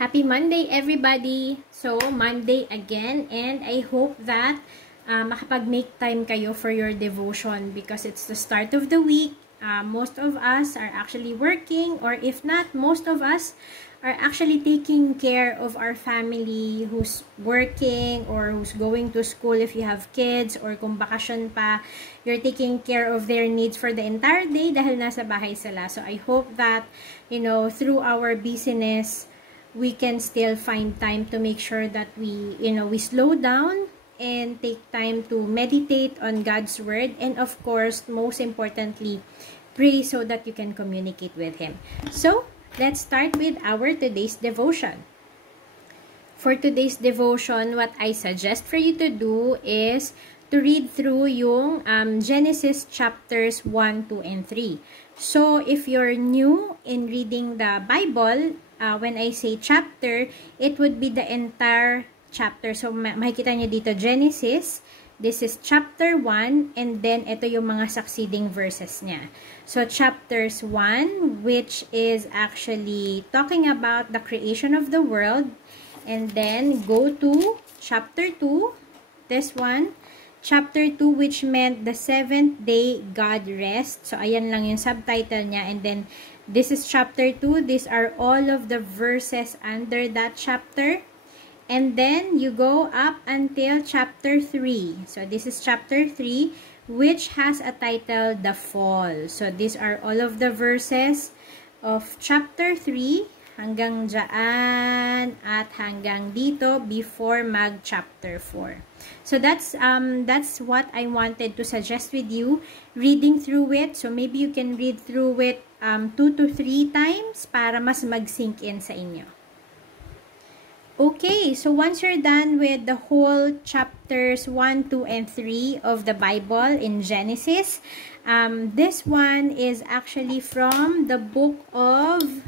Happy Monday, everybody! So, Monday again, and I hope that makapag-make time kayo for your devotion because it's the start of the week. Most of us are actually working, or if not, most of us are actually taking care of our family who's working or who's going to school if you have kids, or kung bakasyon pa, you're taking care of their needs for the entire day dahil nasa bahay sila. So, I hope that, through our busyness, we can still find time to make sure that we slow down and take time to meditate on God's Word, and of course, most importantly, pray so that you can communicate with Him. So, let's start with our today's devotion. For today's devotion, what I suggest for you to do is to read through yung Genesis chapters 1, 2, and 3. So, if you're new in reading the Bible, when I say chapter, it would be the entire chapter. So, makikita nyo dito, Genesis, this is chapter 1, and then ito yung mga succeeding verses niya. So, chapters 1, which is actually talking about the creation of the world, and then go to chapter 2, this one, chapter 2, which meant the seventh day God rest. So, ayan lang yung subtitle niya, and then this is chapter 2. These are all of the verses under that chapter. And then you go up until chapter 3. So this is chapter 3, which has a title, The Fall. So these are all of the verses of chapter 3 hanggang dyan at hanggang dito before mag chapter 4. So that's what I wanted to suggest with you, reading through it. So maybe you can read through it 2 to 3 times para mas mag-sink in sa inyo. Okay, so once you're done with the whole chapters 1, 2, and 3 of the Bible in Genesis, this one is actually from the book of,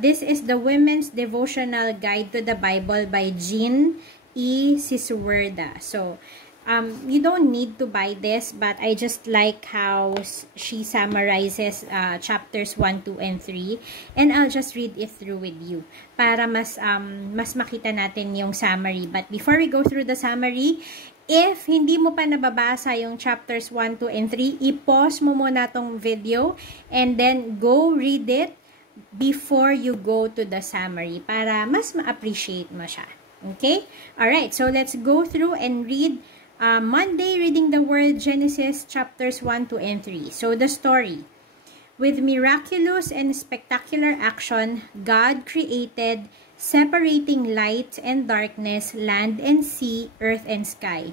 this is the Women's Devotional Guide to the Bible by Jean E. Sisuwerda. So, you don't need to buy this, but I just like how she summarizes chapters 1, 2, and 3. And I'll just read it through with you para mas makita natin yung summary. But before we go through the summary, if hindi mo pa nababasa yung chapters 1, 2, and 3, i-pause mo muna tong video and then go read it before you go to the summary para mas ma-appreciate mo siya. Okay? Alright, so let's go through and read Monday, reading the word, Genesis chapters 1, 2, and 3. So the story. With miraculous and spectacular action, God created, separating light and darkness, land and sea, earth and sky.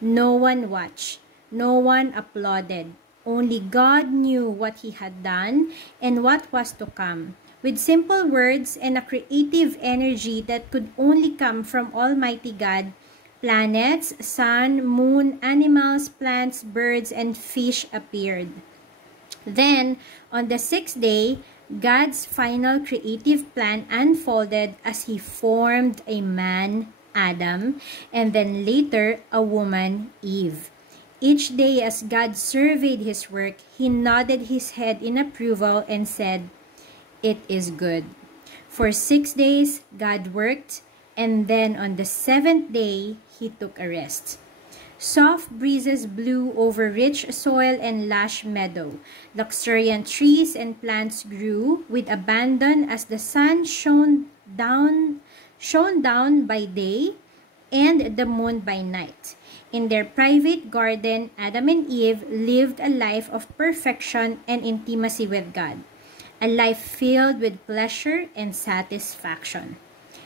No one watched. No one applauded. Only God knew what He had done and what was to come. With simple words and a creative energy that could only come from Almighty God, planets, sun, moon, animals, plants, birds, and fish appeared. Then, on the 6th day, God's final creative plan unfolded as He formed a man, Adam, and then later a woman, Eve. Each day as God surveyed His work, He nodded His head in approval and said, "It is good." For 6 days, God worked, and then on the 7th day, He took a rest. Soft breezes blew over rich soil and lush meadow. Luxuriant trees and plants grew with abandon as the sun shone down by day and the moon by night. In their private garden, Adam and Eve lived a life of perfection and intimacy with God, a life filled with pleasure and satisfaction.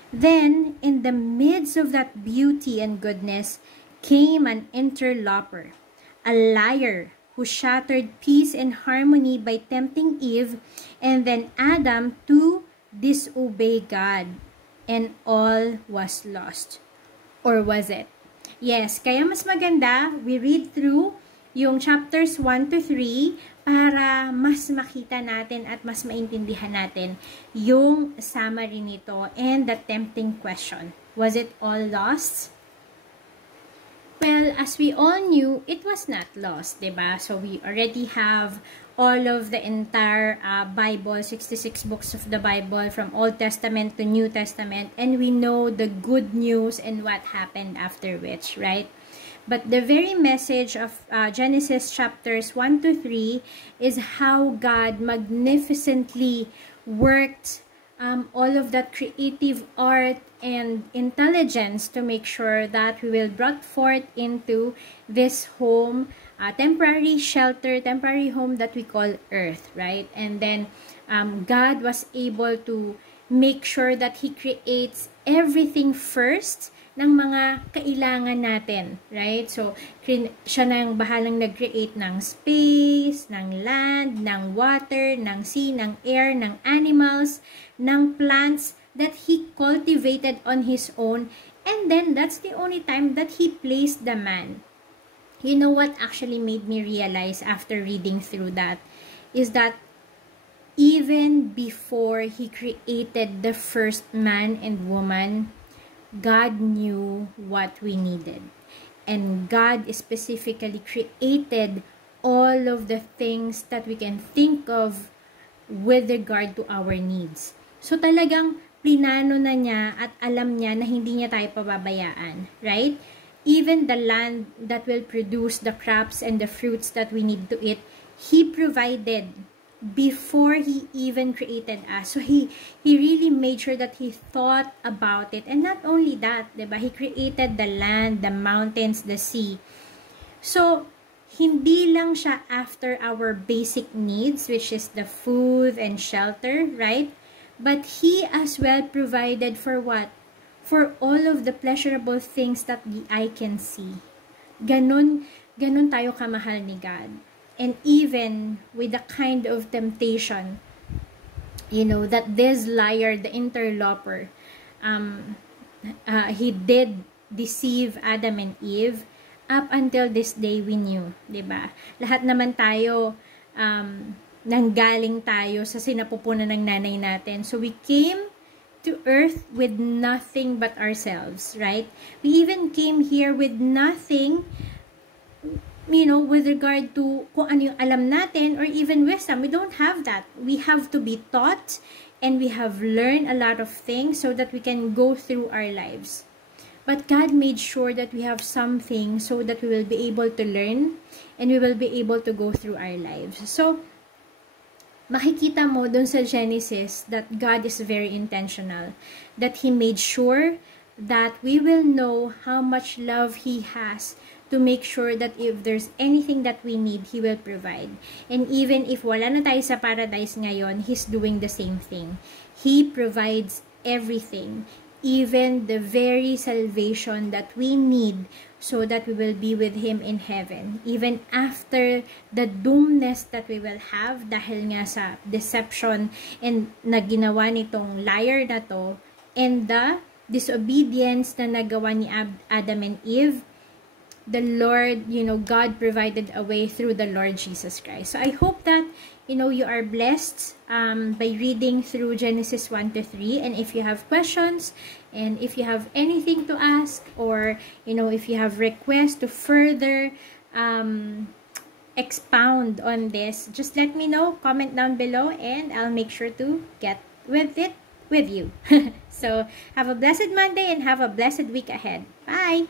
Then, in the midst of that beauty and goodness, came an interloper, a liar who shattered peace and harmony by tempting Eve, and then Adam to disobey God, and all was lost. Or was it? Yes, kaya mas maganda, we read through yung chapters 1 to 3 para mas makita natin at mas maintindihan natin yung summary nito and the tempting question. Was it all lost? Well, as we all knew, it was not lost, diba? So we already have all of the entire Bible, 66 books of the Bible, from Old Testament to New Testament, and we know the good news and what happened after which, right? But the very message of Genesis chapters 1 to 3 is how God magnificently worked all of that creative art and intelligence to make sure that we will brought forth into this home, temporary shelter, temporary home that we call earth, right? And then God was able to make sure that He creates everything first ng mga kailangan natin, right? So, siya nang bahalang nag-create ng space, ng land, ng water, ng sea, ng air, ng animals, ng plants that He cultivated on His own. And then, that's the only time that He placed the man. You know what actually made me realize after reading through that? Is that even before He created the first man and woman, God knew what we needed. And God specifically created all of the things that we can think of with regard to our needs. So talagang plinano na niya at alam niya na hindi niya tayo pababayaan, right? Even the land that will produce the crops and the fruits that we need to eat, He provided before He even created us. So He really made sure that He thought about it. And not only that, diba? He created the land, the mountains, the sea. So, hindi lang siya after our basic needs, which is the food and shelter, right? But He as well provided for what? For all of the pleasurable things that the eye can see. Ganon tayo kamahal ni God. And even with the kind of temptation, you know, that this liar, the interloper, he did deceive Adam and Eve. Up until this day, we knew, diba? Lahat naman tayo, nanggaling tayo sa sinapupunan ng nanay natin. So we came to earth with nothing but ourselves, right? We even came here with nothing, you know, with regard to kung ano yung alam natin or even wisdom. We don't have that. We have to be taught and we have learned a lot of things so that we can go through our lives. But God made sure that we have something so that we will be able to learn and we will be able to go through our lives. So, makikita mo dun sa Genesis that God is very intentional. That He made sure that we will know how much love He has to make sure that if there's anything that we need, He will provide. And even if wala na tayo sa paradise ngayon, He's doing the same thing. He provides everything, even the very salvation that we need so that we will be with Him in heaven. Even after the doomness that we will have dahil nga sa deception and na ginawa nitong liar na to and the disobedience na nagawa ni Adam and Eve, the Lord, you know, God provided a way through the Lord Jesus Christ. So I hope that, you know, you are blessed by reading through Genesis 1 to 3. And if you have questions, and if you have anything to ask, or, you know, if you have requests to further expound on this, just let me know, comment down below, and I'll make sure to get with it with you. So, have a blessed Monday and have a blessed week ahead. Bye!